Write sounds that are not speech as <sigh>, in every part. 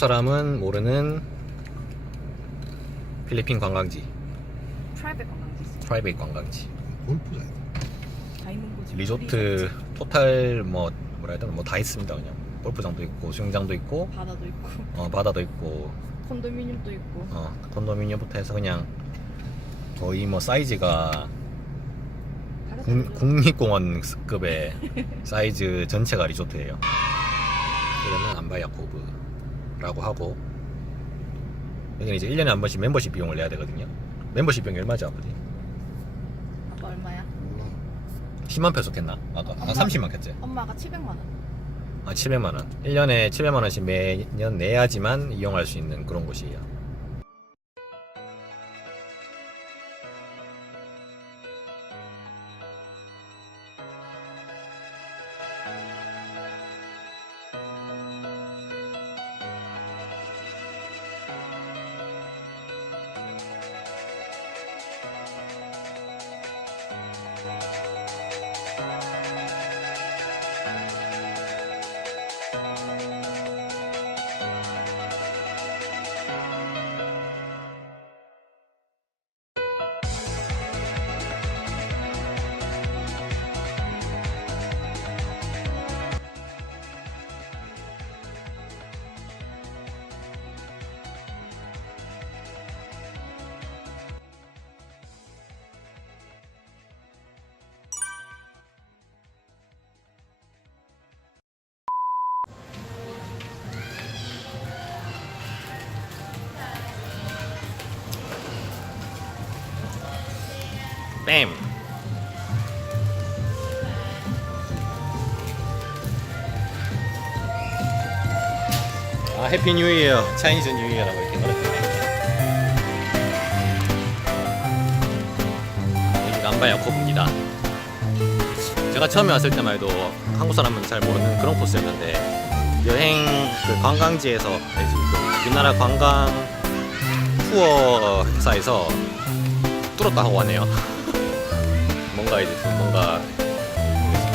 사람은 모르는 필리핀 관광지, 프라이빗 관광지 프라이빗 관광지. 골프가 있다. 다 있는 거지. 리조트 토탈 뭐 뭐라 해야 되나 뭐 다 있습니다 그냥. 골프장도 있고 수영장도 있고 바다도 있고 어, 바다도 있고 콘도미니엄도 있고 어, 컨도미니엄부터 해서 그냥 거의 뭐 사이즈가 국, 국립공원급의 사이즈 전체가 리조트예요. 이거는 안바 야코브 라고 하고 여기는 이제 1년에 한 번씩 멤버십 비용을 내야 되거든요. 멤버십 비용이 얼마죠, 아버지? 아빠 얼마야? 몰라. 10만 페소 겠나? 아까 아, 30만 겠지? 엄마가 700만 원. 아, 700만 원. 1년에 700만 원씩 매년 내야지만 이용할 수 있는 그런 곳이에요. 뺨! 아, 해피 뉴 이어, 차이니즈 뉴 이어라고 이렇게 노래했네. 여기가 안바야코브입니다. 제가 처음에 왔을 때만 해도 한국 사람은 잘 모르는 그런 코스였는데 여행 그 관광지에서 우리나라 관광 투어 회사에서 뚫었다 하고 왔네요. 뭔가 이제 좀 뭔가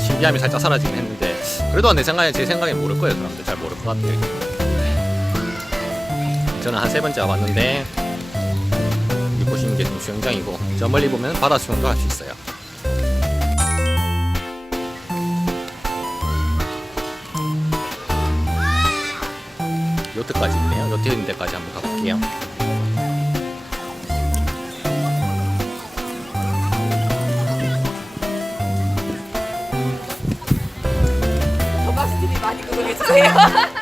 신비함이 살짝 사라지긴 했는데 그래도 내 생각에 제 생각에 모를 거예요. 사람들 잘 모를 것 같아요. 저는 한 세 번째 와봤는데 여기 보시는 게좀 수영장이고 저 멀리 보면 바다 수영도 할 수 있어요. 요트까지 있네요. 요트 있는 데까지 한번 가볼게요. 우유@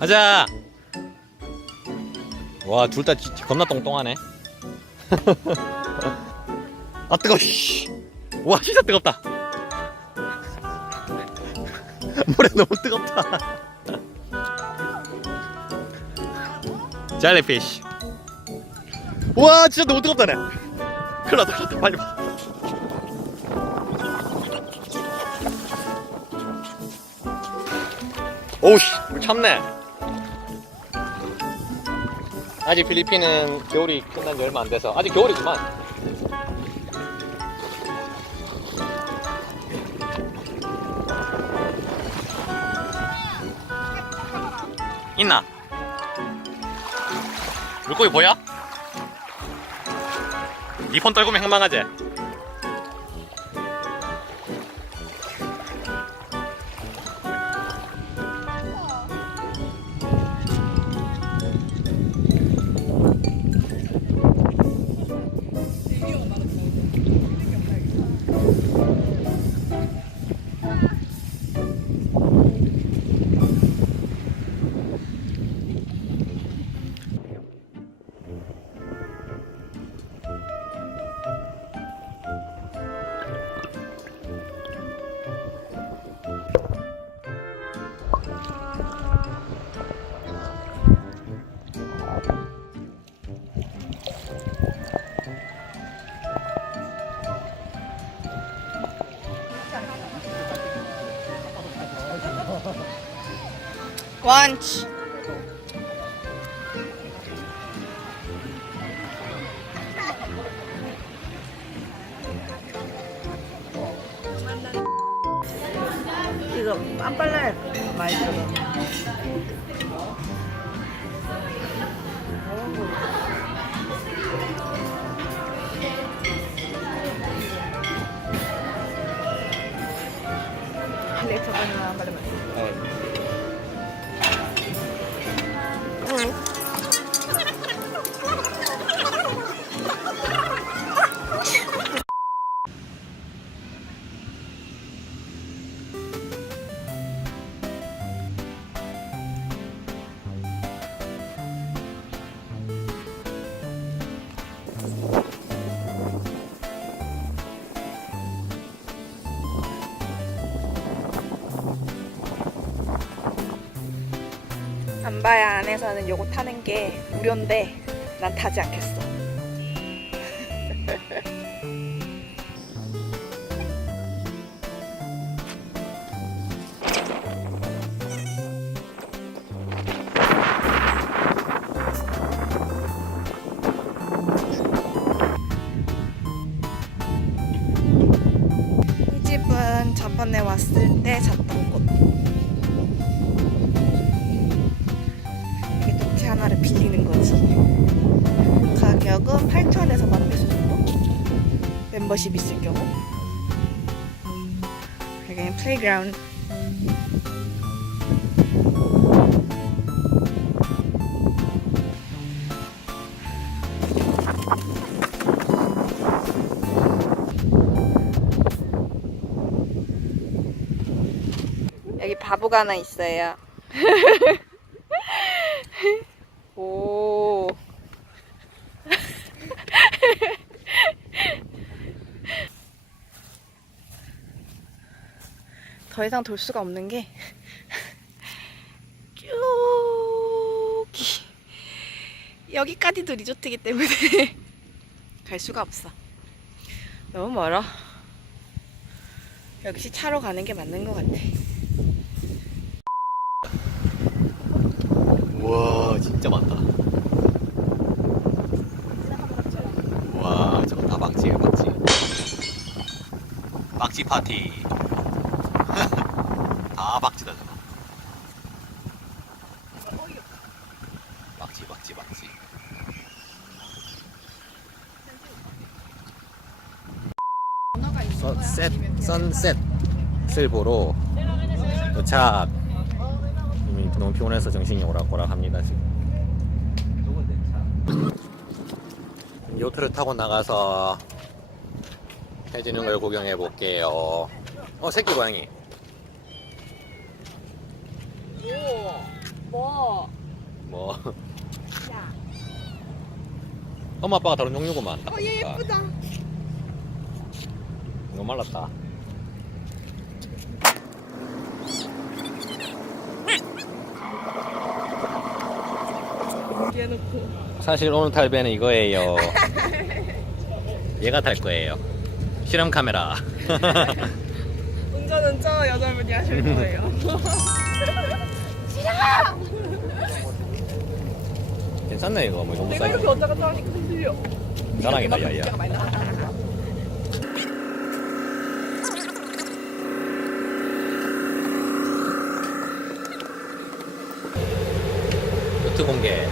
가자. 와, 둘 다 겁나 똥똥하네. <laughs> 아 뜨거. 씨. 와, 진짜 뜨겁다. <laughs> 모래 너무 뜨겁다. <laughs> 젤리피쉬. 와, 진짜 너무 뜨겁다네. 큰일 났다, 큰일 났다. 빨리. 봐. 오우씨, 물 참네. 아직 필리핀은 겨울이 끝난 지 얼마 안 돼서 아직 겨울이지만 있나? 물고기 보여? 니폰 떨구면 행망하지? 원치. 이거 빤빨라야 많이 들 안바야 안에서는 요거 타는 게 무료인데 난 타지 않겠어. 멤버십 있을 경우. 여기는 플레이그라운드. 여기 바보가 하나 있어요. <laughs> 오. 더 이상 돌 수가 없는 게 <laughs> 쭉이 여기까지도 리조트이기 때문에 <laughs> 갈 수가 없어. 너무 멀어. 역시 차로 가는 게 맞는 것 같아. 우와 진짜 많다 와 저거 다 박쥐야 박쥐 박쥐 파티 저거 박쥐 박쥐 박쥐 선셋 선셋을 보러 도착. 이미 너무 피곤해서 정신이 오락가락 합니다 지금. 요트를 타고 나가서 해지는 걸 구경해 볼게요. 어 새끼 고양이 뭐? 뭐 야. 엄마 아빠가 다른 종류구만 딱 어, 얘. 예쁘다. 이거 말랐다 얘놓고. 사실 오늘 탈 배는 이거예요 <laughs> 얘가 탈 거예요 실험 카메라 <laughs> 운전은 저 여자분이 하실 거예요. <laughs> 괜찮네 이거 뭐 너무 내가 이렇게 왔다 갔다 하니까 흔들려. 자랑이다 야야 많이. 요트 공개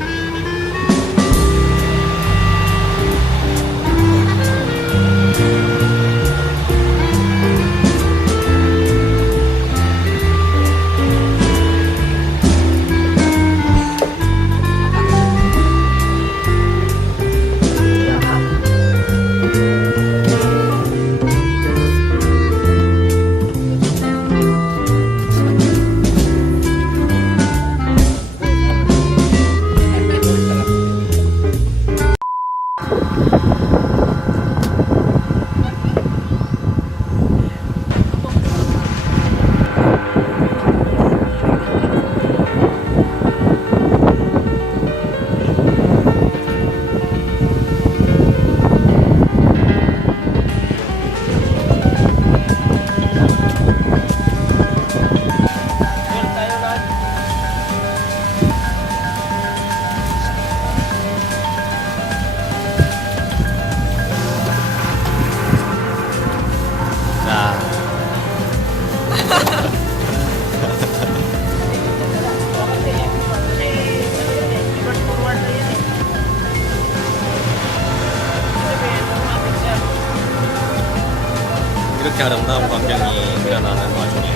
광경이 일어나는 와중에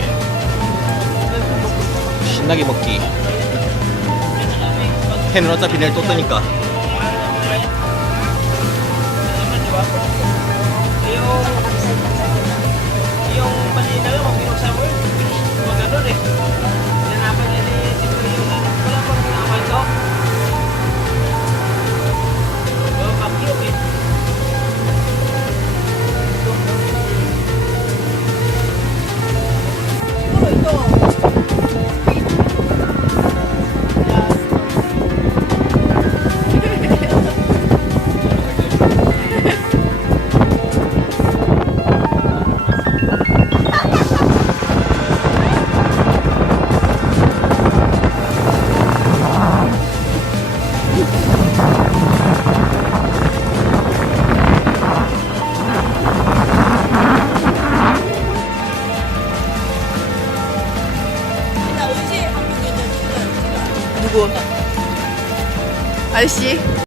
신나게 먹기. 해는 어차피 내일 또 뜨니까. yung balinaw yung pinuksa mo yun.